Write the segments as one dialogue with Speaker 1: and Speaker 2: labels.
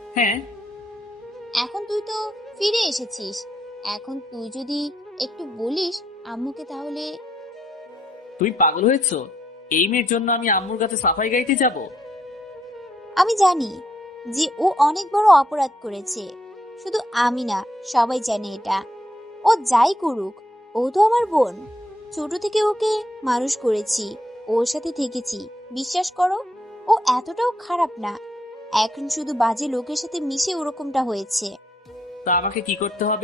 Speaker 1: হ্যাঁ।
Speaker 2: এখন তুই তো ফিরে এসেছিস, এখন তুই যদি একটু বলিস আম্মুকে তাহলে।
Speaker 1: তুই পাগল হয়েছো? এই মেয়ের জন্য আমি আম্মুর কাছে সাফাই গাইতে যাব?
Speaker 2: আমি জানি যে ও অনেক বড় অপরাধ করেছে, শুধু আমি না, সবাই জানে এটা। ও যাই করুক, ও তো আমার বোন। ছোট থেকে ওকে মানুষ করেছি, ওর সাথে থেকেছি। বিশ্বাস করো, ও এতটাও খারাপ না। এখন শুধু বাজে লোকের সাথে মিশে ওরকমটা হয়েছে।
Speaker 1: তা আমাকে কি করতে হবে?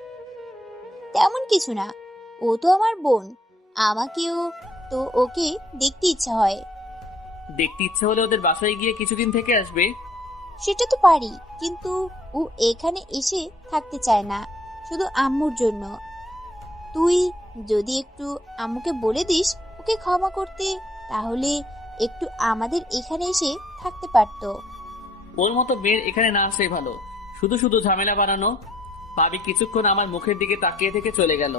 Speaker 2: তেমন কিছু না, ও তো আমার বোন। আমাকেও তো ওকে দেখতে ইচ্ছা হয়।
Speaker 1: দেখতে ইচ্ছে হলে ওদের বাসায় গিয়ে কিছুদিন থেকে আসবে।
Speaker 2: সেটা তো পারি, কিন্তু ও এখানে এসে থাকতে চায় না, শুধু আম্মুর জন্য। তুই যদি একটু আম্মুকে বলে দিস ওকে ক্ষমা করতে, তাহলে একটু আমাদের এখানে এসে থাকতে পারতো।
Speaker 1: ওর মতো মেয়ের এখানে না আসাই ভালো, শুধু শুধু ঝামেলা বানানো। ভাবি কিছুক্ষণ আমার মুখের দিকে তাকিয়ে থেকে চলে গেল।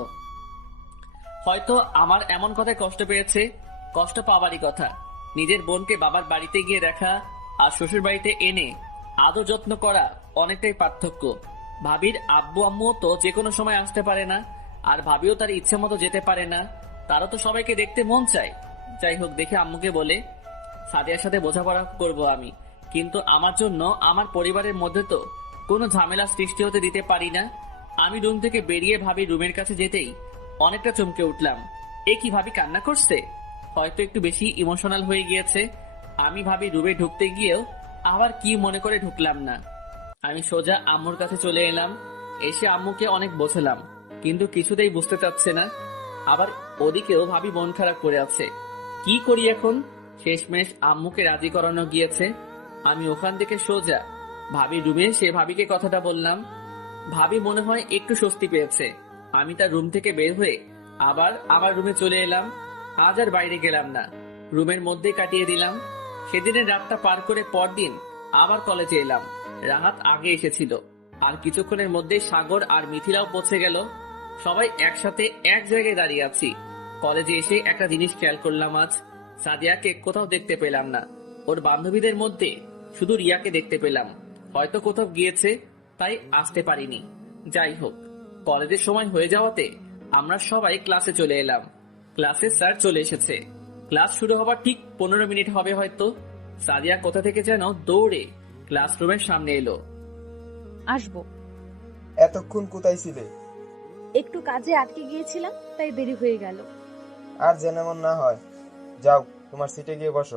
Speaker 1: হয়তো আমার এমন কথায় কষ্ট পেয়েছে। কষ্ট পাওয়ারই কথা। নিজের বোনকে বাবার বাড়িতে গিয়ে দেখা আর শ্বশুর বাড়িতে এনে আদর যত্ন করা অনেকটাই পার্থক্য। ভাবির আব্বু আম্মুও তো যে কোনো সময় আসতে পারে না, আর ভাবিও তার ইচ্ছে মতো যেতে পারে না। তারও তো সবাইকে দেখতে মন চায়। যাই হোক, দেখে আম্মুকে বলে সাদিয়ার সাথে বোঝাপড়া করব আমি, কিন্তু আমার জন্য আমার পরিবারের মধ্যে তো কোনো ঝামেলা সৃষ্টি হতে দিতে পারি না। আমি রুম থেকে বেরিয়ে ভাবি রুমের কাছে যেতেই অনেকটা চমকে উঠলাম। এ কি, ভাবি কান্না করছে? হয়তো একটু বেশি ইমোশনাল হয়ে গিয়েছে। আমি ভাবি রুমে ঢুকতে গিয়েও আবার কি মনে করে ঢুকলাম না। আমি সোজা আম্মুর কাছে চলে এলাম। এসে আম্মুকে অনেক বোঝালাম, কিন্তু কিছুতেই বুঝতে চাচ্ছে না। আবার ওদিকেও ভাবি মন খারাপ করে আছে। কি করি এখন? শেষমেশ আম্মুকে রাজি করানো গিয়েছে। আমি ওখান থেকে সোজা ভাবি রুমে সে ভাবিকে কথাটা বললাম। ভাবি মনে হয় একটু স্বস্তি পেয়েছে। আমি তার রুম থেকে বের হয়ে আবার আমার রুমে চলে এলাম। আজ আর বাইরে গেলাম না, রুমের মধ্যেই কাটিয়ে দিলাম। সেদিনের রাতটা পার করে পরদিন আবার কলেজে এলাম। রাহাত আগে এসেছিল, আর কিছুক্ষণের মধ্যেই সাগর আর মিথিলাও পৌঁছে গেল। সবাই একসাথে এক জায়গায় দাঁড়িয়ে আছি। কলেজে এসে একটা জিনিস খেয়াল করলাম, আজ সাদিয়াকে কোথাও দেখতে পেলাম না। ওর বান্ধবীদের মধ্যে শুধু রিয়াকে দেখতে পেলাম। হয়তো কোথাও গিয়েছে, তাই আসতে পারিনি। যাই হোক, কলেজের সময় হয়ে যাওয়াতে আমরা সবাই ক্লাসে চলে এলাম। ক্লাসে স্যার চলে এসেছে। ক্লাস শুরু হবার ঠিক 15 মিনিট হবে হয়তো। সাদিয়া কোথা থেকে যেন দৌড়ে ক্লাসরুমের সামনে এলো।
Speaker 3: আসবো।
Speaker 4: এতক্ষণ কোথায় ছিলে?
Speaker 3: একটু কাজে আটকে গিয়েছিলাম, তাই দেরি হয়ে গেল।
Speaker 4: আর যেন এমন না হয়, যাও তোমার সিটে গিয়ে বসো।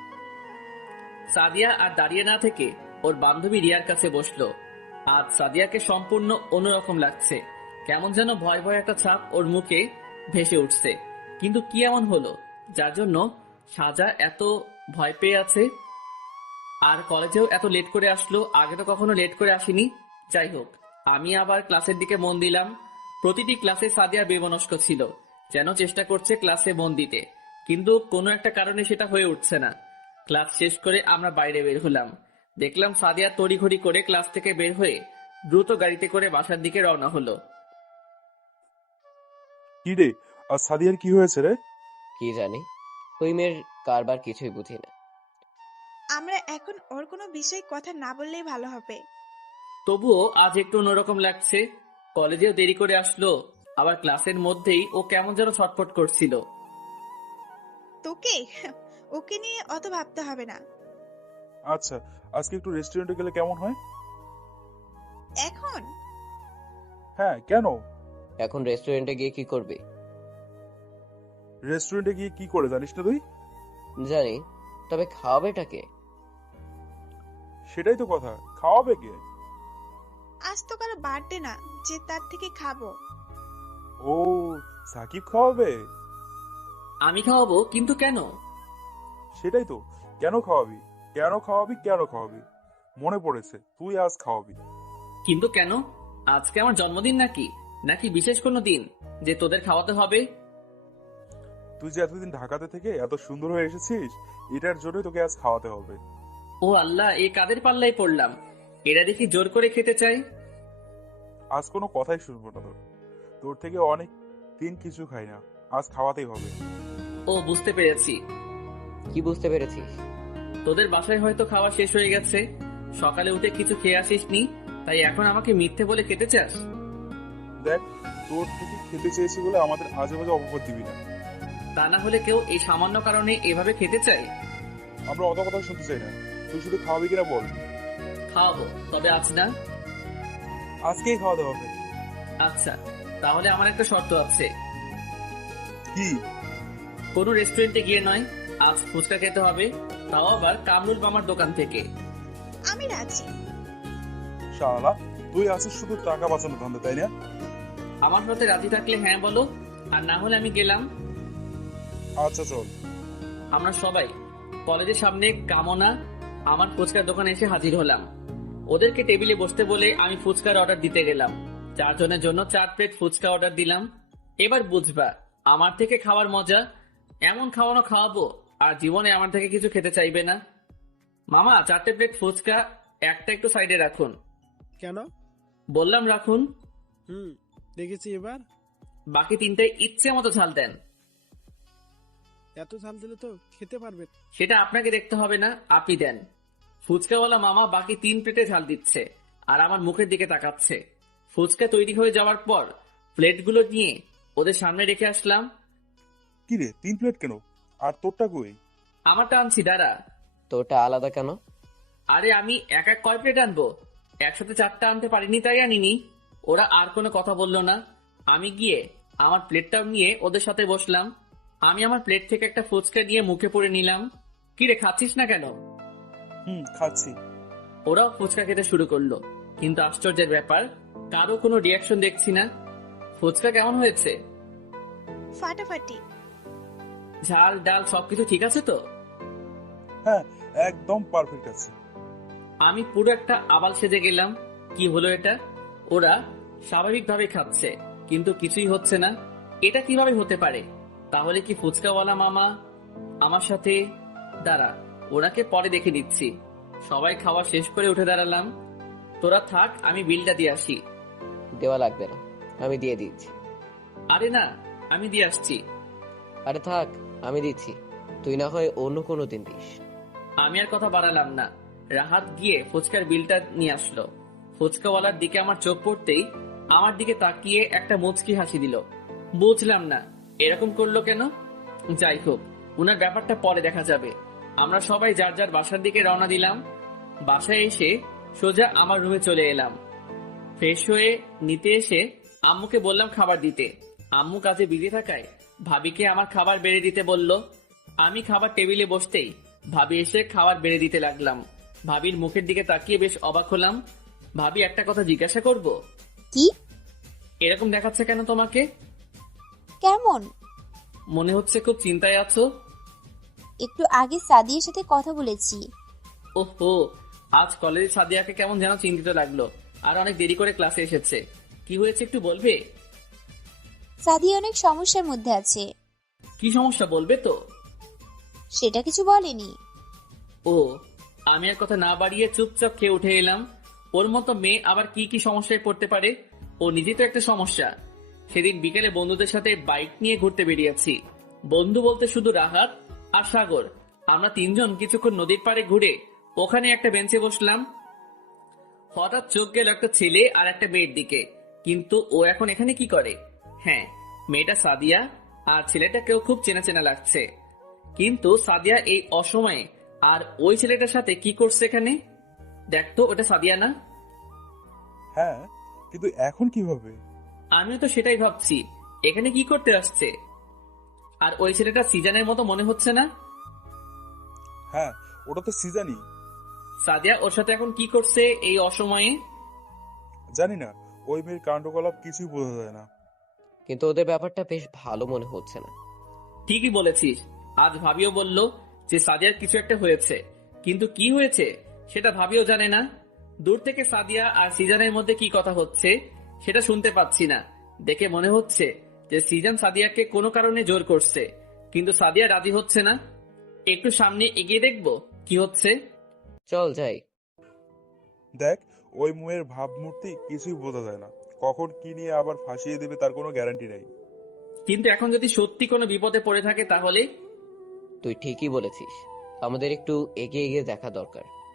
Speaker 1: সাদিয়া আর দাঁড়িয়ে না থেকে ওর বান্ধবী রিয়ার কাছে বসলো। আজ সাদিয়াকে সম্পূর্ণ অন্যরকম লাগছে। কেমন যেন ভয় ভয় একটা ছাপ ওর মুখে ভেসে উঠছে। কিন্তু কি এমন হলো যার জন্য সাজা এত ভয় পেয়ে আছে? আর কলেজেও এত লেট করে আসলো, আগে তো কখনো লেট করে আসেনি। যাই হোক, আমি আবার ক্লাসের দিকে মন দিলাম। প্রতিটি ক্লাসে সাদিয়া বেমনস্ক ছিল, যেন চেষ্টা করছে ক্লাসে মন দিতে, কিন্তু কোনো একটা কারণে সেটা হয়ে উঠছে না। ক্লাস শেষ করে আমরা বাইরে বের হলাম। দেখলাম সাদিয়া তড়িঘড়ি করে ক্লাস থেকে বের হয়ে দ্রুত গাড়িতে করে বাসার দিকে রওনা হলো।
Speaker 5: কি রে, আর সাদিয়ার কি হয়েছে রে?
Speaker 6: কি জানি, ওই মেয়ের কারবার কিছুই বুঝি না।
Speaker 7: আমরা এখন ওর কোনো বিষয়ে কথা না বললেই ভালো হবে।
Speaker 1: তবুও আজ একটু অন্যরকম লাগছে। কলেজেও দেরি করে আসলো, আবার ক্লাসের মধ্যেই ও কেমন যেন ছটফট করছিল।
Speaker 7: তোকে ওকে নিয়ে অত ভাবতে হবে না।
Speaker 5: আচ্ছা, আজকে একটু রেস্টুরেন্টে গেলে কেমন হয়?
Speaker 7: এখন
Speaker 5: হ্যাঁ, কেন?
Speaker 6: এখন রেস্টুরেন্টে গিয়ে কি করবি?
Speaker 5: রেস্টুরেন্টে গিয়ে কি করে জানিস না তুই?
Speaker 6: জানি, তবে খাওয়াবেটাকে?
Speaker 5: সেটাই তো কথা, খাওয়াবে কে?
Speaker 7: আজ তো কারো বার্থডে না যে তার থেকে খাবো।
Speaker 5: ও, সাকিব খাওয়াবে?
Speaker 1: আমি খাওয়াবো, কিন্তু কেন?
Speaker 5: সেটাই তো, কেন খাওয়াবি? কেন খাওয়াবি? কেন খাওয়াবি? মনে পড়েছে, তুই আজ খাওয়াবি।
Speaker 1: কিন্তু কেন? আজকে আমার জন্মদিন নাকি? নাকি বিশেষ কোনো দিন যে তোদের খাওয়াতে হবে?
Speaker 5: তুই যে এতদিন ঢাকাতে থেকে এত সুন্দর হয়ে এসেছিস, এটার জন্যই তোকে আজ খাওয়াতে হবে।
Speaker 1: ও আল্লাহ, এ কাদের পাল্লায় পড়লাম! এরা দেখি জোর করে খেতে চাই।
Speaker 5: আজ কোনো কথাই শুনবো না তোর। তোর থেকে অনেক দিন কিছু খাই না, আজ খাওয়াতেই হবে।
Speaker 1: ও, বুঝতে পেরেছি।
Speaker 6: কি বুঝতে পেরেছিস?
Speaker 1: তোদের বাসায় হয়তো খাওয়া শেষ হয়ে গেছে, সকালে উঠে কিছু খেয়ে আসিসনি, তাই এখন আমাকে মিথ্যে বলে খেতে চাস?
Speaker 5: দেখ, তোর থেকে খেতে চেয়েছি বলে আমাদের আজে বাজে অপবাদ দিবি না।
Speaker 1: তা না হলে কেউ এই সামান্য কারণে এভাবে খেতে চায়?
Speaker 5: আমরা অত কথা শুনতে চাই না, তুই শুধু খাওয়াবি কিনা বল।
Speaker 1: খাওয়াবো, তবে আজ না।
Speaker 5: আজকেই খাওয়াতে হবে।
Speaker 1: আচ্ছা, তাহলে আমার একটা শর্ত আছে।
Speaker 5: কি?
Speaker 1: কোনো রেস্টুরেন্টে গিয়ে নয়, আজ ফুচকা খেতে হবে, তাও আবার কামরুল মামার দোকান থেকে।
Speaker 7: আমি রাজি।
Speaker 5: শালা, তুই আছিস শুধু টাকা বাঁচানো ধান্দা, তাই না?
Speaker 1: আমার সাথে রাজি থাকলে হ্যাঁ বলো, আর না হলে আমি গেলাম।
Speaker 5: আচ্ছা চল।
Speaker 1: আমরা সবাই কলেজের সামনে কামনা আমার ফুচকার দোকানে এসে হাজির হলাম। ওদেরকে টেবিলে বসতে বলে আমি ফুচকার অর্ডার দিতে গেলাম। 4 জনের জন্য 4 প্লেট ফুচকা অর্ডার দিলাম। এবার বুঝবা আমার থেকে খাওয়ার মজা। এমন খাওয়ানো খাওয়াবো আর জীবনে আমার থেকে কিছু খেতে চাইবে না। মামা, 4টে প্লেট ফুচকা, একটা একটু সাইডে রাখুন।
Speaker 8: কেন?
Speaker 1: বললাম রাখুন।
Speaker 8: দেখেছি এবার।
Speaker 1: বাকি 3টে ইচ্ছে মতো ঝাল দেন।
Speaker 8: এত ঝাল দিলে তো খেতে পারবে।
Speaker 1: সেটা আপনাকে দেখতে হবে না, আপনি দেন। ফুচকাওয়ালা মামা বাকি 3 প্লেটে ঝাল দিচ্ছে আর আমার মুখের দিকে তাকাচ্ছে। ফুচকা তৈরি হয়ে যাওয়ার পর প্লেটগুলো নিয়ে ওদের সামনে রেখে আসলাম।
Speaker 5: কি রে, 3 প্লেট কেন? আর তোরটা কই?
Speaker 1: আমারটা আনছি, দাঁড়া।
Speaker 6: তোরটা আলাদা কেন?
Speaker 1: আরে আমি এক এক কয় প্লেট আনবো? একসাথে 4টা আনতে পারিনি তাই আনিনি। ওরা আর কোনো কথা বললো না। আমি গিয়ে আমার প্লেটটাও নিয়ে ওদের সাথে বসলাম। আমি আমার প্লেট থেকে একটা ফুচকা নিয়ে মুখে পুরে নিলাম। কি রে, খাচ্ছিস না কেন?
Speaker 5: খাচ্ছি।
Speaker 1: ওরাও ফুচকা খেতে শুরু করলো, কিন্তু আশ্চর্যের ব্যাপার, কারো কোনো রিয়াকশন দেখছি না। ফুচকা কেমন হয়েছে?
Speaker 7: ফাটাফাটি।
Speaker 1: ঝাল ডাল সবকিছু ঠিক আছে তো?
Speaker 5: হ্যাঁ, একদম পারফেক্ট আছে।
Speaker 1: আমি পুরো একটা আবাল সেজে গেলাম। কি হলো এটা? ওরা স্বাভাবিকভাবে খাচ্ছে, কিন্তু কিছুই হচ্ছে না। এটা কিভাবে হতে পারে? তাহলে কি ফুচকাওয়ালা মামা আমার সাথে? দাঁড়া, ওনাকে পরে দেখে দিচ্ছি। সবাই খাওয়া শেষ করে উঠে দাঁড়ালাম। তোরা থাক, আমি বিলটা দিয়ে আসি।
Speaker 6: দেওয়া লাগবে না, আমি দিয়ে দিচ্ছি।
Speaker 1: আরে না, আমি দিয়ে আসছি।
Speaker 6: আরে থাক, আমি দিচ্ছি, তুই না হয় অন্য কোনো দিন দিস।
Speaker 1: আমি আর কথা বাড়ালাম না। রাহাত গিয়ে ফুচকার বিলটা নিয়ে আসলো। ফুচকাওয়ালার দিকে আমার চোখ পড়তেই আমার দিকে তাকিয়ে একটা মুচকি হাসি দিল। বুঝলাম না এরকম করলো কেন। যাই হোক, উনার ব্যাপারটা পরে দেখা যাবে। আমরা সবাই যার যার বাসার দিকে রওনা দিলাম। বাসায় এসে সোজা আমার রুমে চলে এলাম। ফ্রেশ হয়ে নিতে এসে আম্মুকে বললাম খাবার দিতে। আম্মু কাজে বিজি থাকায় ভাবিকে আমার খাবার বেড়ে দিতে বলল। আমি খাবার টেবিলে বসতেই ভাবি এসে খাবার বেড়ে দিতে লাগলাম। ভাবির মুখের দিকে তাকিয়ে বেশ অবাক হলাম। ভাবি, একটা কথা জিজ্ঞাসা করব?
Speaker 2: কি?
Speaker 1: এরকম দেখাচ্ছে কেন তোমাকে?
Speaker 2: কেমন?
Speaker 1: মনে হচ্ছে খুব চিন্তায় আছো।
Speaker 2: একটু আগে সাদিয়ার সাথে কথা বলেছি।
Speaker 1: ওহো, আজ কলেজে সাদিয়াকে কেমন যেন চিন্তিত লাগলো। আর অনেক দেরি করে ক্লাসে এসেছে। কি হয়েছে একটু বলবে?
Speaker 2: সাদিয়া অনেক সমস্যার মধ্যে আছে।
Speaker 1: কি সমস্যা বলবে তো?
Speaker 2: সেটা কিছু বলেনি।
Speaker 1: ও, আমি আর কথা না বাড়িয়ে চুপচাপ খেয়ে উঠে এলাম। ওর মতো মেয়ে আবার কি কি সমস্যায় পড়তে পারে? ও নিজে তো একটা সমস্যা। সেদিন বিকেলে বন্ধুদের সাথে বাইক নিয়ে ঘুরতে বেরিয়েছি। বন্ধু বলতে শুধু রাহাত আর সাগর। আমরা 3 জন কিছুক্ষণ নদীর পাড়ে ঘুরে ওখানে একটা বেঞ্চে বসলাম। হঠাৎ চোখ গেল একটা ছেলে আর একটা মেয়ের দিকে। কিন্তু ও এখন এখানে কি করে? হ্যাঁ, মেয়েটা সাদিয়া আর ছেলেটাকেও খুব চেনা চেনা লাগছে। কিন্তু সাদিয়া এই অসময়ে আর ওই ছেলেটার সাথে কি করছে এখানে? দেখতো, ওটা সাদিয়া না?
Speaker 5: হ্যাঁ, কিন্তু এখন কিভাবে?
Speaker 1: আমিও তো সেটাই ভাবছি, এখানে কি করতে আসছে? আর ওই ছেলেটা সিজানের মতো মনে হচ্ছে না?
Speaker 5: হ্যাঁ, ওটা তো সিজানি।
Speaker 1: সাদিয়া ওর সাথে এখন কি করছে এই অসময়ে?
Speaker 5: জানি না, ওই মেয়ের কাণ্ডকলাপ কিছুই বোঝা যায় না।
Speaker 6: কিন্তু ওদের ব্যাপারটা বেশ ভালো মনে হচ্ছে না।
Speaker 1: ঠিকই বলেছিস। আজ ভাবিও বলল যে সাদিয়ার কিছু একটা হয়েছে, কিন্তু কি হয়েছে সেটা ভাবিও জানে না। দূর থেকে সাদিয়া আর সিজানের মধ্যে কি কথা হচ্ছে সেটা শুনতে পাচ্ছি না। দেখে মনে হচ্ছে যে সিজান সাদিয়াকে কোনো কারণে জোর করছে, কিন্তু সাদিয়া রাজি হচ্ছে না। একটু সামনে এগিয়ে দেখবো কি হচ্ছে।
Speaker 6: চল যাই।
Speaker 5: দেখ, ওই মেয়ের ভাবমূর্তি কিছুই বোঝা যায় না। কখন কি নিয়ে আবার ফাঁসিয়ে দেবে তার কোনো গ্যারান্টি নেই।
Speaker 1: কিন্তু এখন যদি সত্যি কোনো বিপদে পড়ে থাকে তাহলে?
Speaker 6: তুই ঠিকই বলেছিস, আমাদের একটু এগিয়ে এগিয়ে দেখা দরকার।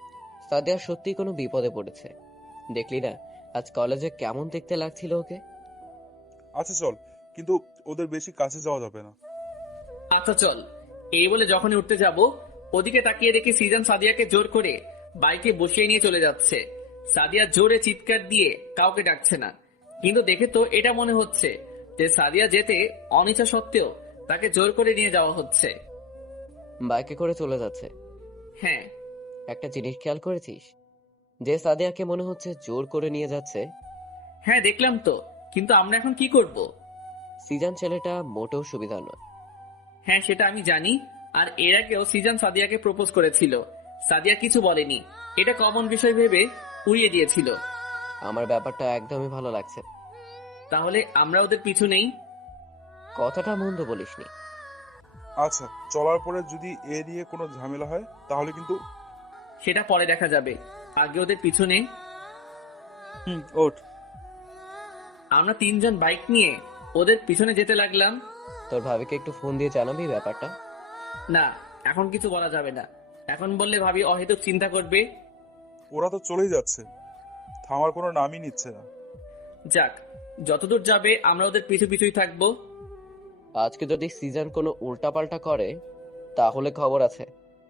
Speaker 6: সাদিয়া সত্যি কোনো বিপদে পড়েছে। দেখলি না আজ কলেজে কেমন দেখতে লাগছিল ওকে?
Speaker 5: আচ্ছা চল, কিন্তু ওদের বেশি কাছে যাওয়া যাবে না।
Speaker 1: আচ্ছা চল। এই বলে যখনই উঠতে যাব, ওদিকে তাকিয়ে দেখি সিজান সাদিয়াকে জোর করে বাইকে বসিয়ে নিয়ে চলে যাচ্ছে। সাদিয়া জোরে চিৎকার দিয়ে কাউকে ডাকছে না, কিন্তু দেখে তো এটা মনে হচ্ছে যে সাদিয়া যেতে অনিচ্ছা সত্ত্বেও তাকে জোর করে নিয়ে যাওয়া হচ্ছে।
Speaker 6: বাইকে করে চলে যাচ্ছে।
Speaker 1: হ্যাঁ।
Speaker 6: একটা জিনিস খেয়াল করেছিস? যে সাদিয়াকে মনে হচ্ছে জোর করে নিয়ে যাচ্ছে,
Speaker 1: হ্যাঁ দেখলাম তো, কিন্তু আমরা এখন কি করব?
Speaker 6: সিজান ছেলেটা মোটেও সুবিধা নয়।
Speaker 1: হ্যাঁ সেটা আমি জানি, আর এর আগেও সিজান সাদিয়াকে প্রপোজ করেছিল। সাদিয়া কিছু বলেনি, এটা কমন বিষয় ভেবে উড়িয়ে দিয়েছিল।
Speaker 6: আমার ব্যাপারটা একদমই ভালো লাগছে।
Speaker 1: তাহলে আমরা ওদের পিছু নেই?
Speaker 6: কথাটা মন্দ বলিসনি।
Speaker 5: আচ্ছা, চলার পরে যদি এ নিয়ে কোনো ঝামেলা হয় তাহলে কিন্তু।
Speaker 1: সেটা পরে দেখা যাবে, আগে ওদের পিছু নেই।
Speaker 5: ওঠ।
Speaker 1: আমরা তিনজন বাইক নিয়ে ওদের পিছনে যেতে লাগলাম।
Speaker 6: তোর ভাবিকে একটু ফোন দিয়ে জানাবি ব্যাপারটা?
Speaker 1: না, এখন কিছু বলা যাবে না। এখন বললে ভাবি অহেতুক চিন্তা করবে।
Speaker 5: ওরা তো চলেই যাচ্ছে, থামার কোনো নামই নিচ্ছে না।
Speaker 1: যাক, যতদূর যাবে আমরা ওদের পিছু পিছুই থাকবো।
Speaker 6: আজকে যদি সিজন কোনো উল্টাপাল্টা করে তাহলে খবর আছে।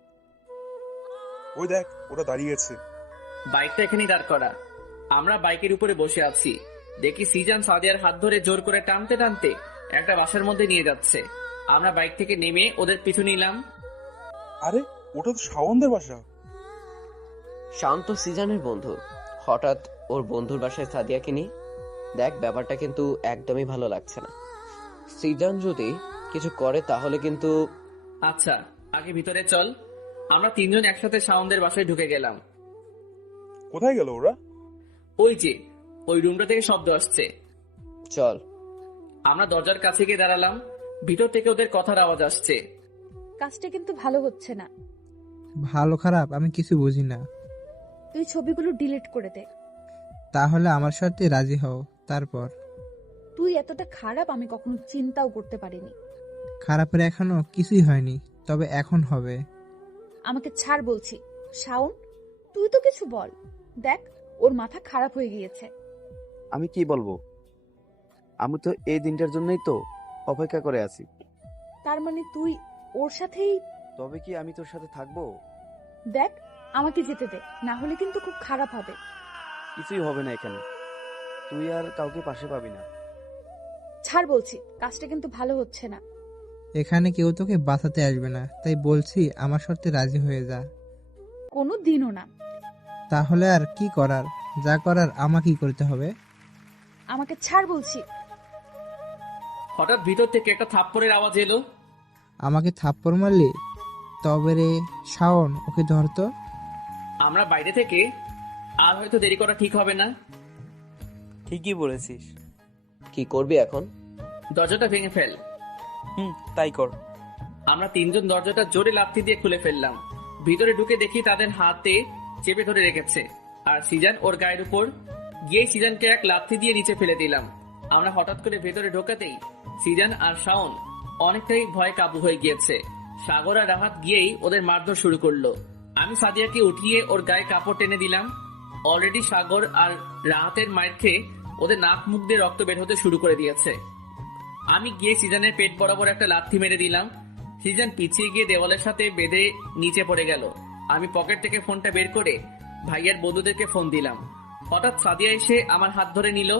Speaker 5: ওই দেখ, ওরা দাঁড়িয়েছে।
Speaker 1: বাইকটা এখানেই দাঁড় করা। আমরা বাইকের উপরে বসে আছি, দেখি সিজান সাদিয়ার হাত ধরে জোর করে টানতে টানতে একটা বাসার মধ্যে নিয়ে যাচ্ছে। আমরা বাইক থেকে নেমে ওদের পিছু নিলাম।
Speaker 5: আরে, ওটা তো শাওনদের বাসা।
Speaker 6: শান্ত সিজনের বন্ধু, হঠাৎ ওর বন্ধুর বাসায় সাদিয়াকে নিয়ে। দেখ, ব্যাপারটা কিন্তু একদমই ভালো লাগছে না। সিজন যদি কিছু করে তাহলে কিন্তু।
Speaker 1: আচ্ছা, আগে ভিতরে চল। আমরা তিনজন একসাথে শাওনদের বাসায় ঢুকে গেলাম।
Speaker 5: কোথায় গেল ওরা?
Speaker 1: ওই যে ওই রুমটা থেকে শব্দ আসছে।
Speaker 6: চল।
Speaker 1: আমরা দরজার কাছে গিয়ে দাঁড়ালাম। ভিতর থেকে ওদের কথার আওয়াজ আসছে।
Speaker 3: কাজটা কিন্তু ভালো হচ্ছে না।
Speaker 8: ভালো খারাপ আমি কিছু বুঝি না।
Speaker 3: তুই ছবিগুলো ডিলিট করে দে।
Speaker 8: তাহলে আমার সাথে রাজি হও, তারপর।
Speaker 3: তুই এতটা খারাপ আমি কখনো চিন্তাও করতে পারিনি।
Speaker 8: খারাপের এখনো কিছুই হয়নি, তবে এখন হবে।
Speaker 3: আমাকে ছাড় বলছি। শাওন, তুই তো কিছু বল। দেখ, ওর মাথা খারাপ হয়ে গিয়েছে।
Speaker 9: আমি কি বলবো? আমি তো এই দিনটার জন্যই তো অপেক্ষা করে আছি।
Speaker 3: তার মানে তুই ওর সাথেই?
Speaker 9: তবে কি আমি তোর সাথে থাকবো?
Speaker 3: দেখ, আমাকে যেতে দে, না হলে কিন্তু খুব খারাপ হবে।
Speaker 9: কিছুই হবে না এখানে, তুই আর কাউকে পাশে পাবি না।
Speaker 3: ছাড় বলছি, কাজটা কিন্তু ভালো হচ্ছে না।
Speaker 8: এখানে কেউ তোকে বাঁচাতে আসবে না, তাই বলছি আমার শর্তে রাজি হয়ে যা।
Speaker 3: কোনো দিনও না।
Speaker 8: তাহলে আর কি করার, যা করার আমাকেই করতে হবে।
Speaker 3: আমাকে ছাড় বলছি।
Speaker 1: হঠাৎ ভিতর থেকে একটা থাপ্পড়ের আওয়াজ এলো।
Speaker 8: আমাকে থাপ্পড় মারলি? তবে রে শাওন, ওকে ধরতো।
Speaker 1: আমরা বাইরে থেকে, আর হয়তো দেরি করা ঠিক হবে না।
Speaker 10: ঠিকই বলেছিস।
Speaker 6: কি করবি এখন?
Speaker 1: দরজাটা ভেঙে ফেল।
Speaker 10: তাই কর।
Speaker 1: আমরা তিনজন দরজাটা জোরে লাথি দিয়ে খুলে ফেললাম। ভিতরে ঢুকে দেখি তাদের হাতে চেপে ধরে রেখেছে, আর সিজান ওর গায়ের উপর। গিয়ে সিজানকে এক লাথি দিয়ে নিচে ফেলে দিলাম। আমরা হঠাৎ করে ভেতরে ঢোকাতেই সিজান আর শাওন অনেকটাই ভয় কাবু হয়ে গিয়েছে। সাগর আর রাহাত গিয়েই ওদের মারধর শুরু করলো। আমি সাদিয়াকে উঠিয়ে ওর গায়ে কাপড় টেনে দিলাম। অলরেডি সাগর আর রাহাতের মায়ের খেয়ে ওদের নাক মুখ দিয়ে রক্ত বের হতে শুরু করে দিয়েছে। আমি গিয়ে সিজানের পেট বরাবর একটা লাথি মেরে দিলাম। সিজন পিছিয়ে গিয়ে দেওয়ালের সাথে বেঁধে নিচে পড়ে গেল। আমি পকেট থেকে ফোনটা বের করে ভাইয়ের বন্ধুদেরকে ফোন দিলাম। হঠাৎ সাদিয়া এসে আমার হাত ধরে নিল।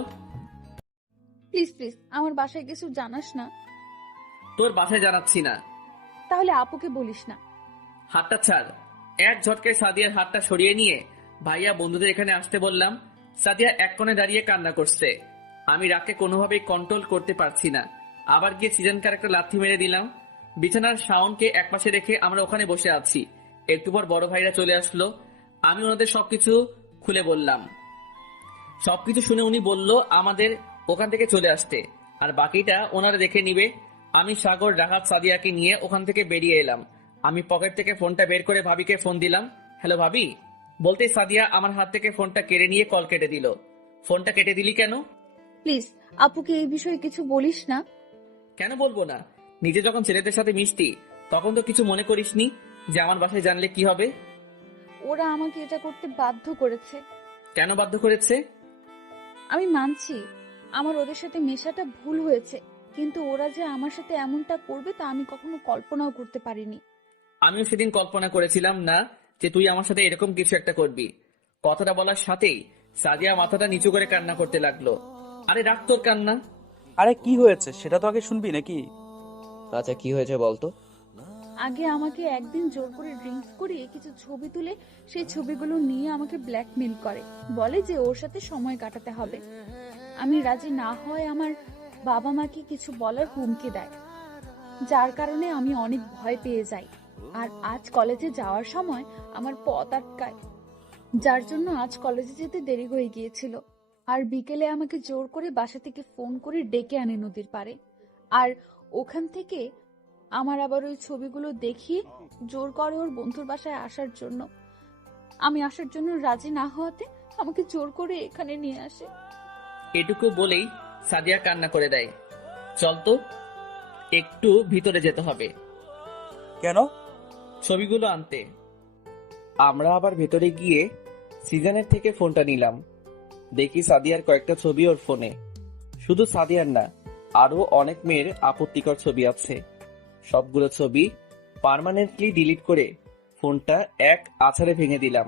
Speaker 3: প্লিজ প্লিজ, আমার বাসায় কিছু জানাস না।
Speaker 1: তোর বাসায় জানাচ্ছি না।
Speaker 3: তাহলে আপুকে বলিস না।
Speaker 1: হাতটা ছাড়। এক ঝটকায় সাদিয়ার হাতটা সরিয়ে নিয়ে ভাইয়া বন্ধুদের এখানে আসতে বললাম। সাদিয়া এক কোণে দাঁড়িয়ে কান্না করছে। আমি রাগকে কোনোভাবেই কন্ট্রোল করতে পারছি না। আবার গিয়ে সিজনকার একটা লাথি মেরে দিলাম। বিছানার শাওনকে একপাশে রেখে আমরা ওখানে বসে আছি। একটু পর বড় ভাইরা চলে আসলো। আমি ওনাদের সবকিছু খুলে বললাম। সবকিছু শুনে উনি বলল আমাদের ওখান থেকে চলে আসতে, আর বাকিটা ওনারা দেখে নিবে। আমি সাগর, রাহাত, সাদিয়াকে নিয়ে ওখান থেকে বেরিয়ে এলাম। আমি পকেট থেকে ফোনটা বের করে ভাবিকে ফোন দিলাম। হ্যালো ভাবি বলতেই সাদিয়া আমার হাত থেকে ফোনটা কেড়ে নিয়ে কল কেটে দিল। ফোনটা কেটে দিলি কেন?
Speaker 3: প্লিজ আপুকে এই বিষয়ে কিছু বলিস না।
Speaker 1: কেন বলবো না? নিজে যখন ছেলেদের সাথে মিশতি তখন তো কিছু মনে করিসনি যে আমার বাসায় জানলে কি হবে।
Speaker 3: ওরা আমাকে এটা করতে বাধ্য করেছে।
Speaker 1: কেন বাধ্য করেছে?
Speaker 3: আমি মানছি আমার ওদের সাথে মেশাটা ভুল হয়েছে, কিন্তু ওরা যে আমার সাথে এমনটা করবে তা আমি কখনো কল্পনাও করতে পারিনি।
Speaker 1: আমিও সেদিন কল্পনা করেছিলাম না যে তুই আমার সাথে এরকম কিছু একটা করবি। কথাটা বলার সাথেই সাদিয়া মাথাটা নিচু করে কান্না করতে লাগলো। আরে রাখ তোর কান্না।
Speaker 10: আরে কি হয়েছে সেটা তো আগে শুনবি নাকি?
Speaker 6: আচ্ছা কি হয়েছে বলতো?
Speaker 3: আগে আমাকে একদিন জোর করে ড্রিঙ্কস করিয়ে কিছু ছবি তুলে সেই ছবিগুলো নিয়ে আমাকে ব্ল্যাকমেল করে, বলে যে ওর সাথে সময় কাটাতে হবে। আমি রাজি না হয় আমার বাবা মাকে কিছু বলার হুমকি দেয়, যার কারণে আমি অনেক ভয় পেয়ে যাই। আর আজ কলেজে যাওয়ার সময় আমার পথ আটকায়, যার জন্য আজ কলেজে যেতে দেরি হয়ে গিয়েছিল। আর বিকেলে আমাকে জোর করে বাসা থেকে ফোন করে ডেকে আনে নদীর পাড়ে। আর ওখান থেকে আমার আবার ওই ছবিগুলো দেখিয়ে জোর করে ওর বন্ধুর বাসায় আসার জন্য। আমি আসার জন্য রাজি না হওয়াতে আমাকে জোর করে এখানে নিয়ে আসে।
Speaker 1: এটুকু বলেই সাদিয়া কান্না করে দেয়। চল তো, একটু ভিতরে যেতে হবে
Speaker 10: কেন?
Speaker 1: ছবিগুলো আনতে। আমরা আবার ভেতরে গিয়ে সিজনের থেকে ফোনটা নিলাম। দেখি সাদিয়ার কয়েকটা ছবি ওর ফোনে। শুধু সাদিয়ার না, আরো অনেক মেয়ের আপত্তিকর ছবি আছে। সবগুলো ছবি পার্মানেন্টলি ডিলিট করে ফোনটা এক আছাড়ে ভেঙে দিলাম।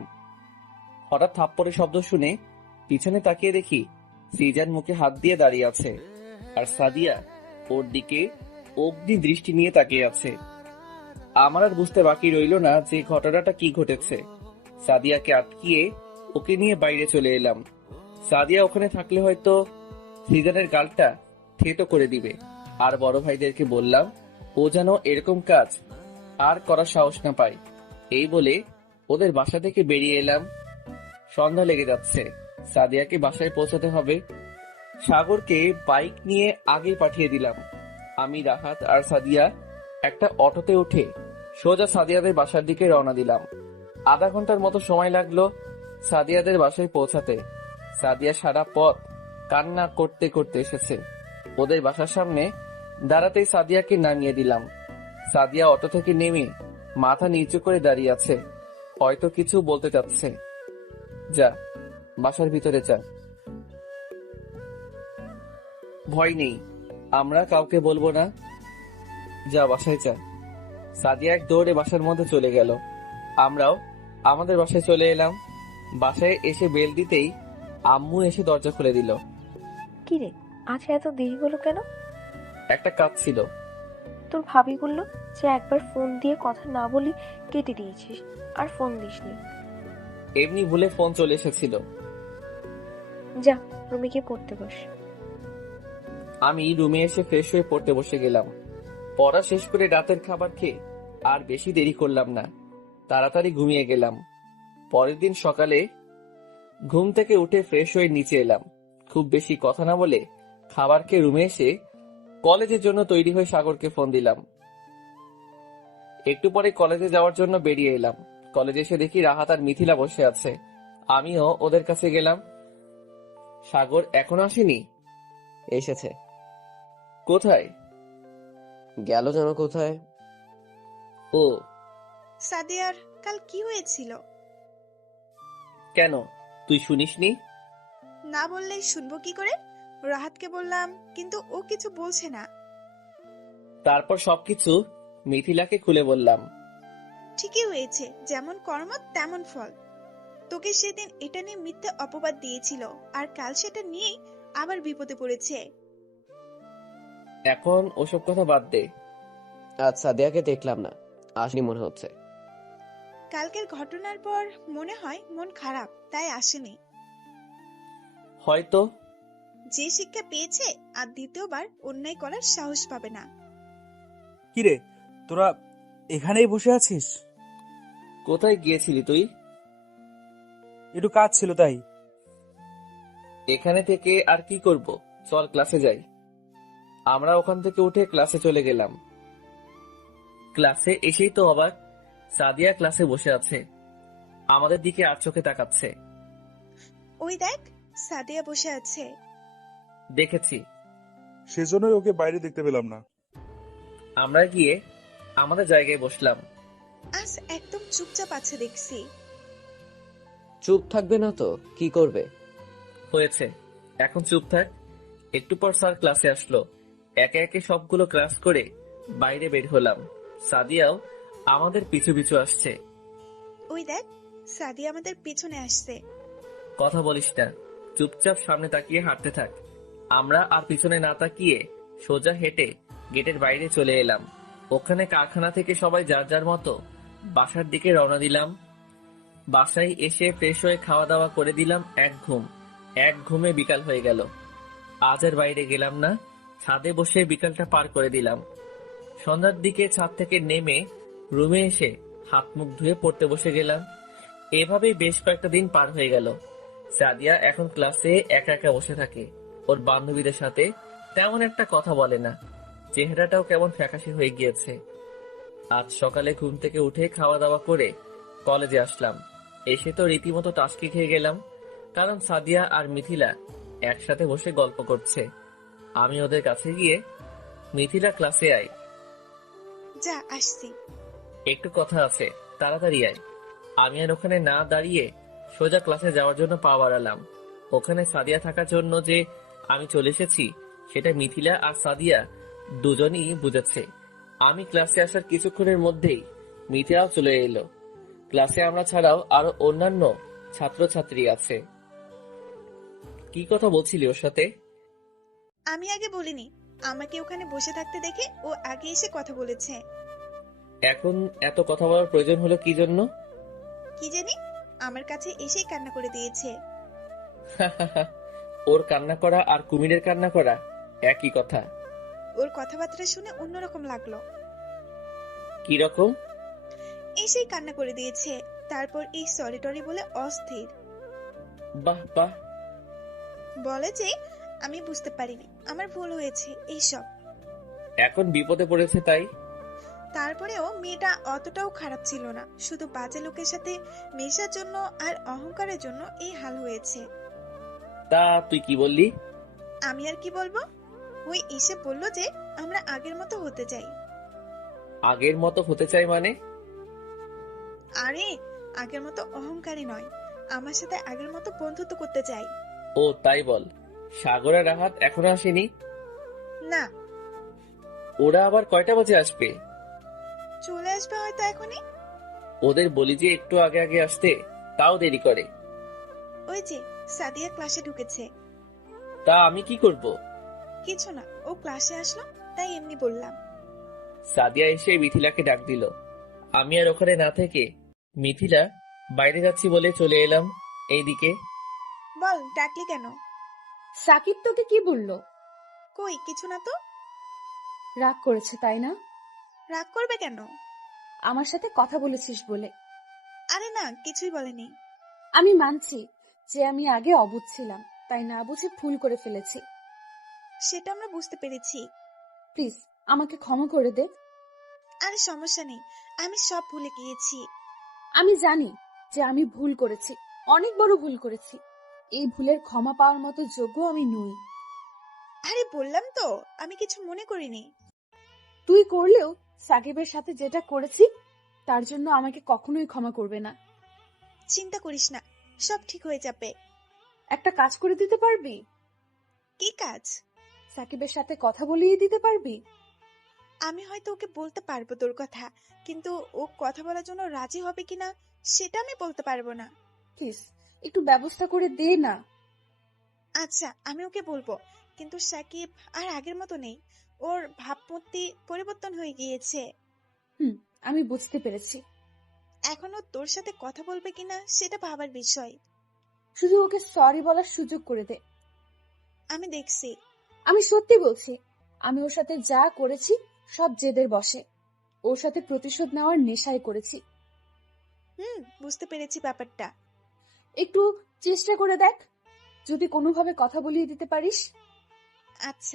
Speaker 1: হঠাৎ থাপ্পড়ের শব্দ শুনে পিছনে তাকিয়ে দেখি সিজান মুখে হাত দিয়ে দাঁড়িয়ে আছে, আর সাদিয়া ওর দিকে অগ্নি দৃষ্টি নিয়ে তাকিয়ে আছে। আমার আর বুঝতে বাকি রইল না যে ঘটনাটা কি ঘটেছে। সাদিয়াকে আটকিয়ে ওকে নিয়ে বাইরে চলে এলাম। সাদিয়া ওখানে থাকলে হয়তো সিজনের গালটা থেতো করে দিবে। আর বড় ভাইদেরকে বললাম ও যেন এরকম কাজ আর করার সাহস না পায়। এই বলে ওদের বাসা থেকে বেরিয়ে এলাম। সন্ধ্যা লেগে যাচ্ছে, সাদিয়াকে বাসায় পৌঁছাতে হবে। সাগরকে বাইক নিয়ে আগেই পাঠিয়ে দিলাম। আমি, রাহাত আর সাদিয়া একটা অটোতে উঠে সোজা সাদিয়াদের বাসার দিকে রওনা দিলাম। আধা ঘন্টার মতো সময় লাগলো সাদিয়াদের বাসায় পৌঁছাতে। সাদিয়া সারা পথ কান্না করতে করতে এসেছে। ওদের বাসার সামনে দাঁড়াতেই সাদিয়াকে নামিয়ে দিলাম। সাদিয়া অটো থেকে নেমে মাথা নিচু করে দাঁড়িয়ে আছে, হয়তো কিছু বলতে চাচ্ছে। যা, বাসার ভিতরে যা। ভয় নেই, আমরা কাউকে বলবো না। যা, বাসায় যা। সাদিয়া এক দৌড়ে বাসার মধ্যে চলে গেল। আমরাও আমাদের বাসায় চলে এলাম। বাসায় এসে বেল দিতেই আম্মু এসে দরজা খুলে দিল।
Speaker 11: কিরে, আজ এত দেরি হলো কেন?
Speaker 1: একটা কাজ ছিল।
Speaker 11: তোর ভাবি বললো যে একবার ফোন দিয়ে কথা না বলি কেটে দিয়েছিস, আর ফোন দিসনি।
Speaker 1: এমনি ভুলে ফোন চলে এসেছিল।
Speaker 11: যা, রুমে গিয়ে পড়তে বস।
Speaker 1: আমি রুমে এসে ফ্রেশ হয়ে পড়তে বসে গেলাম। পড়া শেষ করে রাতের খাবার খেয়ে আর বেশি দেরি করলাম না, তাড়াতাড়ি ঘুমিয়ে গেলাম। পরের দিন সকালে ঘুম থেকে উঠে ফ্রেশ হয়ে নিচে এলাম। খুব বেশি কথা না বলে খাবার খেয়ে রুমে এসে কলেজের জন্য তৈরি হয়ে সাগরকে ফোন দিলাম। একটু পরে কলেজে যাওয়ার জন্য বেরিয়ে এলাম। কলেজে এসে দেখি রাহাত আর মিথিলা বসে আছে। আমিও ওদের কাছে গেলাম। সাগর এখনো আসেনি?
Speaker 6: এসেছে।
Speaker 1: কোথায়
Speaker 6: গেল যেন কোথায়।
Speaker 1: ও,
Speaker 7: সাদিয়ার কাল কি হয়েছিল?
Speaker 1: কেন তুই শুনিসনি?
Speaker 7: না বললেই শুনবো কি করে? রাহাতকে বললাম, কিন্তু ও কিছু বলছে না।
Speaker 1: তারপর সবকিছু মিথিলাকে খুলে বললাম।
Speaker 7: ঠিকই হয়েছে, যেমন কর্ম তেমন ফল। তোকে সেদিন এটা নিয়ে মিথ্যে অপবাদ দিয়েছিল, আর কাল সেটা নিয়েই আবার বিপদে পড়েছে।
Speaker 1: এখন ওসব কথা বাদ দে।
Speaker 6: আজ সাদিয়াকে দেখলাম না, আসেনি মনে হচ্ছে।
Speaker 7: কালকের ঘটনার পর মনে হয় মন খারাপ, তাই আসেনি।
Speaker 1: হয়তো।
Speaker 7: যে শিক্ষা পেয়েছে আর দ্বিতীয়বার অন্যায় করার সাহস পাবে না।
Speaker 10: কিরে, তোরা এখানেই বসে আছিস?
Speaker 1: কোথায় গিয়েছিলি তুই?
Speaker 10: একটু কাজ ছিল তাই।
Speaker 1: এখানে থেকে আর কি করব, চল ক্লাসে যাই। আমরা ওখান থেকে উঠে ক্লাসে চলে গেলাম। ক্লাসে এসেই তো অবাক, সাদিয়া ক্লাসে বসে আছে, আমাদের দিকে আর চোখে তাকাচ্ছে।
Speaker 7: ওই দেখ, সাদিয়া বসে আছে।
Speaker 1: দেখেছি,
Speaker 5: সেজন্যই ওকে বাইরে দেখতে পেলাম না।
Speaker 1: আমরা গিয়ে আমাদের জায়গায় বসলাম।
Speaker 7: আজ একদম চুপচাপ আছে দেখছি।
Speaker 6: চুপ থাকবে না তো কি করবে?
Speaker 1: হয়েছে, এখন চুপ থাক। একটু পর স্যার ক্লাসে আসলো। একে একে সবগুলো ক্লাস করে বাইরে বের হলাম। সাদিয়াও আমাদের পিছু পিছু আসছে।
Speaker 7: ওই দেখ, সাদিয়া আমাদের পেছনে আসছে।
Speaker 1: কথা বলিস না, চুপচাপ সামনে তাকিয়ে হাঁটতে থাক। আমরা আর পিছনে না তাকিয়ে সোজা হেঁটে গেটের বাইরে চলে এলাম। ওখানে কারখানা থেকে সবাই যার যার মতো বাসার দিকে রওনা দিলাম। বাসায় এসে ফ্রেশ হয়ে খাওয়া দাওয়া করে দিলাম এক ঘুমে বিকাল হয়ে গেল। আজ আর বাইরে গেলাম না, ছাদে বসে বিকালটা পার করে দিলাম। সন্ধ্যার দিকে ছাদ থেকে নেমে রুমে এসে হাত মুখ ধুয়ে পড়তে বসে গেলাম। এভাবেই বেশ কয়েকটা দিন পার হয়ে গেল। সাদিয়া এখন ক্লাসে একা একা বসে থাকে। ওর বান্ধবীদের সাথে তেমন একটা কথা বলে না। চেহারাটাও কেমন ফ্যাকাশে হয়ে গিয়েছে। আজ সকালে ঘুম থেকে উঠে খাওয়া দাওয়া করে কলেজে আসলাম। এসে তো রীতিমতো টাস্কি খেয়ে গেলাম, কারণ সাদিয়া আর মিথিলা একসাথে বসে গল্প করছে। আমি ওদের কাছে গিয়ে, মিথিলা ক্লাসে আয়,
Speaker 7: যা আসছি।
Speaker 1: একটু কথা আছে, তাড়াতাড়ি আয়। আমি আর ওখানে না দাঁড়িয়ে সোজা ক্লাসে যাওয়ার জন্য পা বাড়ালাম। ওখানে সাদিয়া থাকার জন্য যে আমি চলে এসেছি সেটা মিথিলা আর সাদিয়া দুজনই বুঝেছে। আমি ক্লাসে আসার কিছুক্ষণের মধ্যেই মিথিলাও চলে এলো। ক্লাসে আমরা ছাড়াও আরো অন্যান্য ছাত্রছাত্রী আছে। কি কথা বলছিলি ওর সাথে?
Speaker 7: আমি আগে বলিনি, আমাকে ওখানে বসে থাকতে দেখে ও আগে এসে কথা বলেছে।
Speaker 1: এখন এত কথা বলার প্রয়োজন হলো কি জন্য?
Speaker 7: কি জানি, আমার কাছে এসেই কান্না করে দিয়েছে।
Speaker 1: ওর কান্না করা আর কুমিরের কান্না করা একই কথা।
Speaker 7: ওর কথাবার্তা শুনে অন্যরকম লাগলো।
Speaker 1: কি রকম?
Speaker 7: এসেই কান্না করে দিয়েছে, তারপর এই সরি টরি বলে অস্থির।
Speaker 1: বাহ বাহ।
Speaker 7: বলে যে আমি বুঝতে পারিনি, আমার ভুল হয়েছে এইসব।
Speaker 1: এখন বিপদে পড়েছে তাই?
Speaker 7: তারপরেও মেয়েটা অতটাও খারাপ ছিল না, শুধু বাজে লোকের সাথে মেশার জন্য আর অহংকারের জন্য এই হাল হয়েছে।
Speaker 1: তা তুই কি বললি?
Speaker 7: আমি আর কি বলবো, ওই এসে বলল যে আমরা আগের মতো হতে চাই।
Speaker 1: আগের মতো হতে চাই মানে?
Speaker 7: আরে আগের মতো অহংকারী নয়, আমার সাথে আগের মতো বন্ধুত্ব করতে চাই।
Speaker 1: ও তাই বল। সাগর আর রাহাত এখনো আসেনি?
Speaker 7: না।
Speaker 1: ওরা আবার কয়টা বাজে আসবে?
Speaker 7: চলে আসবে হয়তো এখনই।
Speaker 1: ওদের বলি যে একটু আগে আগে আসতে, তাও দেরি করে।
Speaker 7: ওই যে সাদিয়া ক্লাসে ঢুকেছে।
Speaker 1: তা আমি কি করব?
Speaker 7: কিছু না, ও ক্লাসে আসলো তাই এমনি বললাম।
Speaker 1: সাদিয়া এসে মিথিলাকে ডাক দিল। আমি আর ওখানে না থেকে মিথিলা বাইরে যাচ্ছি বলে চলে এলাম এইদিকে।
Speaker 7: বল, ডাকলি কেন?
Speaker 3: সাকিব তোকে কি বললো?
Speaker 7: কই কিছু না তো।
Speaker 3: রাগ করেছে তাই না?
Speaker 7: রাগ করবে কেন?
Speaker 3: আমার সাথে কথা বলেছিস বলে।
Speaker 7: আরে না, কিছুই বলেনি।
Speaker 3: আমি মানছি যে আমি আগে অবুঝ ছিলাম, তাই না বুঝে ভুল করে ফেলেছি।
Speaker 7: সেটা আমরা বুঝতে পেরেছি।
Speaker 3: প্লিজ আমাকে ক্ষমা করে দে।
Speaker 7: আরে সমস্যা নেই, আমি সব ভুলে গিয়েছি।
Speaker 3: আমি জানি যে আমি ভুল করেছি, অনেক বড় ভুল করেছি। এই ভুলের ক্ষমা পাওয়ার মতো যোগ্য আমি নই।
Speaker 7: আরে বললাম তো, আমি কিছু মনে করিনি।
Speaker 3: তুই করলেও সাকিবের সাথে যেটা করেছি তার জন্য আমাকে কখনোই ক্ষমা করবে না।
Speaker 7: চিন্তা করিস না, সব ঠিক হয়ে যাবে।
Speaker 3: একটা কাজ করে দিতে পারবি?
Speaker 7: কি কাজ?
Speaker 3: সাকিবের সাথে কথা বলিয়ে দিতে পারবি?
Speaker 7: আমি হয়তো ওকে বলতে পারবো তোর কথা, কিন্তু ও কথা বলার জন্য রাজি হবে কিনা সেটা আমি বলতে পারবো না।
Speaker 3: প্লিজ একটু ব্যবস্থা করে দে না।
Speaker 7: আচ্ছা আমি ওকে বলবো, কিন্তু সাকিব আর আগের মতো নেই, ওর ভাবমূর্তি পরিবর্তন হয়ে গিয়েছে।
Speaker 3: আমি বুঝতে পেরেছি।
Speaker 7: এখনো তোর সাথে কথা বলবে কিনা সেটা ভাবার বিষয়।
Speaker 3: শুধু ওকে সরি বলার সুযোগ করে দে।
Speaker 7: আমি দেখছি।
Speaker 3: আমি সত্যি বলছি, আমি ওর সাথে যা করেছি সব জেদের বশে। ওর সাথে প্রতিশোধ নেওয়ার নেশায় করেছি।
Speaker 7: বুঝতে পেরেছি ব্যাপারটা।
Speaker 3: একটু চেষ্টা করে দেখ, যদি কোনোভাবে কথা বলিয়ে দিতে পারিস।
Speaker 7: আচ্ছা।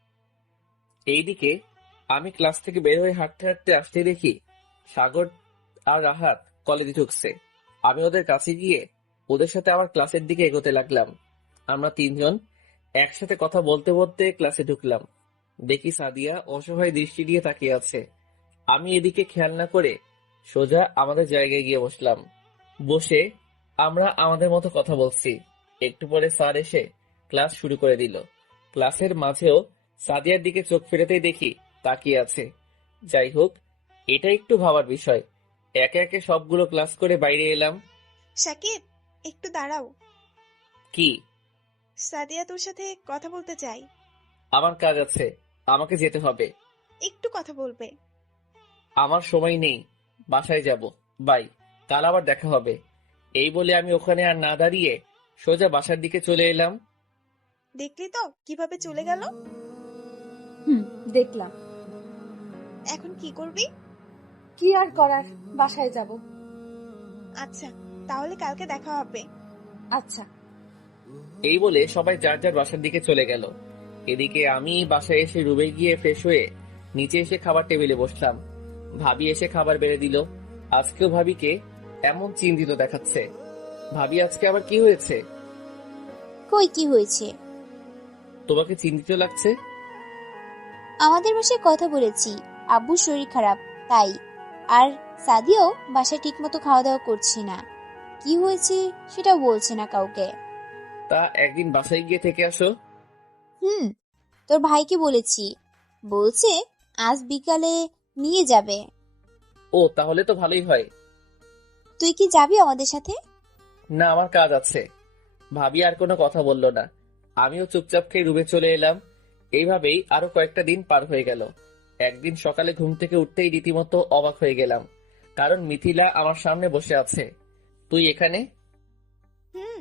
Speaker 1: এইদিকে আমি ক্লাস থেকে বের হয়ে হাঁটতে হাঁটতে আসতে দেখি সাগর আর রাহাত কলেজে ঢুকছে। আমি ওদের কাছে গিয়ে ওদের সাথে আমার ক্লাসের দিকে এগোতে লাগলাম। আমরা তিনজন একসাথে কথা বলতে বলতে ক্লাসে ঢুকলাম। দেখি সাদিয়া অসহায় দৃষ্টি দিয়ে তাকিয়ে আছে। আমি এদিকে খেয়াল না করে সোজা আমাদের জায়গায় গিয়ে বসলাম। বসে আমরা আমাদের মতো কথা বলছি। একটু পরে স্যার এসে ক্লাস শুরু করে দিল। ক্লাসের মাঝেও সাদিয়ার দিকে চোখ ফেরাতেই দেখি তাকিয়ে আছে। যাই হোক, এটা একটু ভাবার বিষয়। একে একে সবগুলো ক্লাস করে বাইরে এলাম।
Speaker 7: সাকিব, একটু দাঁড়াও।
Speaker 1: কি?
Speaker 7: সাদিয়া তোর সাথে কথা বলতে চাই।
Speaker 1: আমার কাজ আছে, আমাকে যেতে হবে।
Speaker 7: একটু কথা বলবে।
Speaker 1: আমার সময় নেই, বাসায় যাব। বাই, কাল আবার দেখা হবে। এই বলে আমি ওখানে আর না দাঁড়িয়ে সোজা বাসার দিকে চলে এলাম।
Speaker 7: দেখলি তো কিভাবে চলে গেল।
Speaker 3: দেখলাম।
Speaker 7: এখন কি করবি?
Speaker 3: কি আর করার, বাসায় যাব।
Speaker 7: আচ্ছা, তাহলে কালকে দেখা হবে।
Speaker 3: আচ্ছা।
Speaker 1: এই বলে সবাই যার যার বাসার দিকে চলে গেল। এদিকে আমি বাসায় এসে রুমে গিয়ে ফ্রেশ হয়ে নিচে এসে খাবার টেবিলে বসলাম। ভাবি এসে খাবার বেড়ে দিল। আজকেও ভাবিকে এমন চিন্তিত দেখাচ্ছে। ভাবি, আজকে আবার কি হয়েছে?
Speaker 2: কই কি হয়েছে?
Speaker 1: তোমাকে চিন্তিত লাগছে?
Speaker 2: আমাদের বাসায় কথা বলেছি, আব্বুর শরীর খারাপ তাই। আর সাদিয়াও বাসায় ঠিকমতো খাওয়া দাওয়া করছে না। কি হয়েছে সেটাও বলছে না কাউকে।
Speaker 1: তা একদিন বাসায় গিয়ে থেকে আসো।
Speaker 2: তোর ভাইকে বলেছি, বলছে আজ বিকালে নিয়ে যাবে।
Speaker 1: ও, তাহলে তো ভালোই হয়।
Speaker 2: তুই কি যাবি আমাদের সাথে?
Speaker 1: না, আমার কাজ আছে। ভাবি আর কোনো কথা বলল না। আমিও চুপচাপ খেয়ে রুমে চলে এলাম। এইভাবেই আরো কয়েকটা দিন পার হয়ে গেল। একদিন সকালে ঘুম থেকে উঠতেই রীতিমতো অবাক হয়ে গেলাম, কারণ মিথিলা আমার সামনে বসে আছে। তুই এখানে?
Speaker 7: হুম।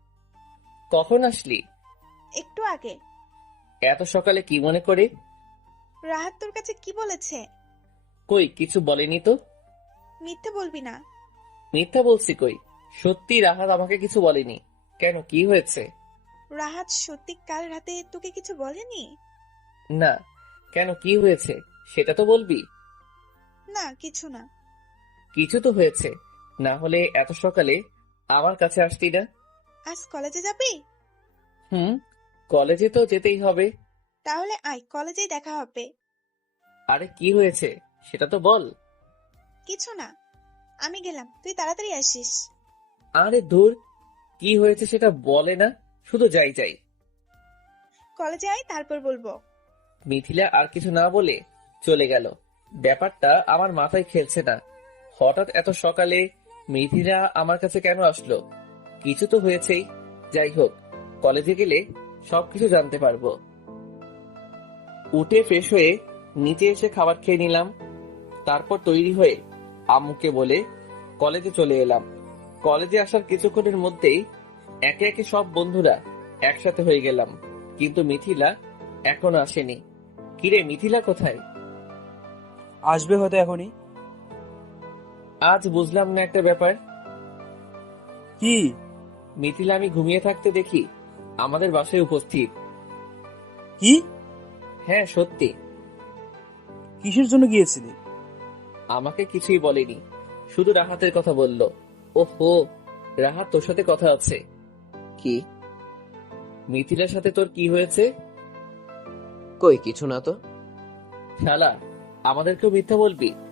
Speaker 1: কখন আসলি?
Speaker 7: একটু আগে।
Speaker 1: এত সকালে কি মনে করে?
Speaker 7: রাহাত তোর কাছে কি বলেছে?
Speaker 1: কই, কিছু বলেনি তো।
Speaker 7: মিথ্যে বলবি না।
Speaker 1: মিথ্যা বলছি কই? সত্যি রাহাত আমাকে কিছু বলেনি। কেন, কি হয়েছে?
Speaker 7: রাহাত সত্যি কাল রাতে তোকে কিছু বলেনি?
Speaker 1: না। কেন, কি হয়েছে সেটা তো বলবি।
Speaker 7: না, কিছু না।
Speaker 1: কিছু তো হয়েছে, না হলে এত সকালে আমার কাছে আসতি না।
Speaker 7: আজ কলেজে যাবি?
Speaker 1: কলেজে তো যেতেই হবে।
Speaker 7: তাহলে আয়, কলেজেই দেখা হবে।
Speaker 1: আরে কি হয়েছে সেটা তো বল।
Speaker 7: কিছু না, আমি গেলাম, তুই তাড়াতাড়ি আসিস।
Speaker 1: আরে দূর, কি হয়েছে সেটা বলে না, শুধু যাই যাই।
Speaker 7: কলেজে আয়, তারপর বলবো।
Speaker 1: মিথিলা আর কিছু না বলে চলে গেল। ব্যাপারটা আমার মাথায় খেলছে না। হঠাৎ এত সকালে মিথিলা আমার কাছে কেন আসলো? কিছু তো হয়েছেই। যাই হোক, কলেজে গেলে সবকিছু জানতে পারবো। উঠে ফ্রেশ হয়ে নিচে এসে খাবার খেয়ে নিলাম। তারপর তৈরি হয়ে আম্মুকে বলে কলেজে চলে এলাম। কলেজে আসার কিছুক্ষণের মধ্যেই একে একে সব বন্ধুরা একসাথে হয়ে গেলাম, কিন্তু মিথিলা এখনো আসেনি। কিরে, মিথিলা কোথায়?
Speaker 10: আসবে হয়তো এখনই।
Speaker 1: আজ বুঝলাম না একটা ব্যাপার।
Speaker 10: কি?
Speaker 1: মিথিলা আমি ঘুমিয়ে থাকতে দেখি আমাদের বাসায় উপস্থিত।
Speaker 10: কি?
Speaker 1: হ্যাঁ, সত্যি।
Speaker 10: কিসের জন্য গিয়েছিলি?
Speaker 1: আমাকে কিছুই বলেনি, শুধু রাহাতের কথা বলল। ওহো, রাহাত তোর সাথে কথা আছে।
Speaker 6: কি?
Speaker 1: মিথিলার সাথে তোর কি হয়েছে?
Speaker 6: কই কিছু না তো।
Speaker 1: শালা, আমাদেরকেও মিথ্যা বলবি?